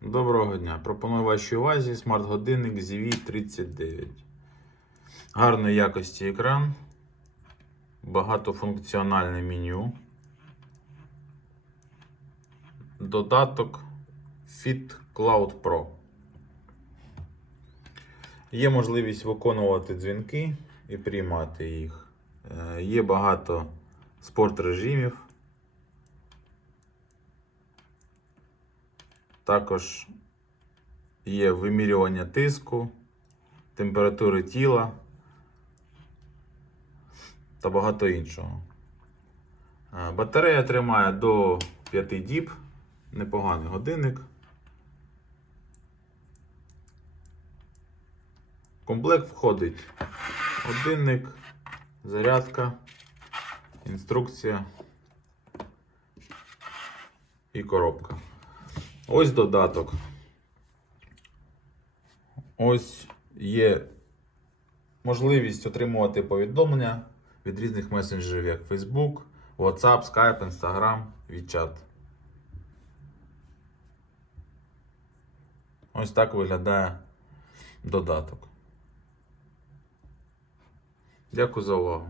Доброго дня. Пропоную вашій увазі смарт-годинник ZV39. Гарної якості екран, багатофункціональне меню, додаток Fit Cloud Pro. Є можливість виконувати дзвінки і приймати їх. Е, Є багато спорт режимів. Також є вимірювання тиску, температури тіла та багато іншого. Е, Батарея тримає до 5 діб, непоганий годинник. В комплект входить годинник, зарядка, інструкція і коробка. Ось додаток. Ось є можливість отримувати повідомлення від різних месенджерів, як Facebook, WhatsApp, Skype, Instagram, WeChat. Ось так виглядає додаток. Дякую за увагу.